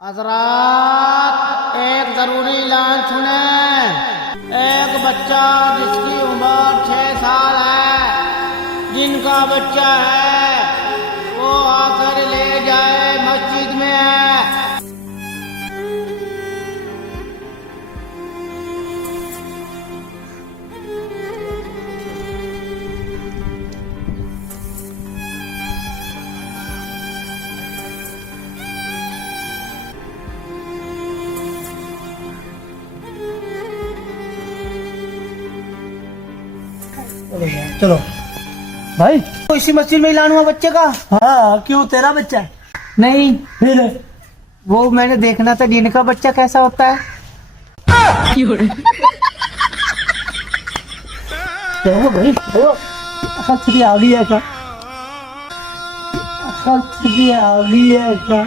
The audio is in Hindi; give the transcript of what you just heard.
हजरात एक जरूरी ऐलान सुने। एक बच्चा जिसकी उम्र 6 साल है, जिनका बच्चा है वो आकर ले जाए, मस्जिद में है। चलो भाई। तो इसी मस्जिद में ऐलान हुआ बच्चे का? हाँ, क्यों तेरा बच्चा? नहीं, फिर वो मैंने देखना था जिनका बच्चा कैसा होता है। चलो भाई, चलो। आ गई है क्या? आ गई है क्या?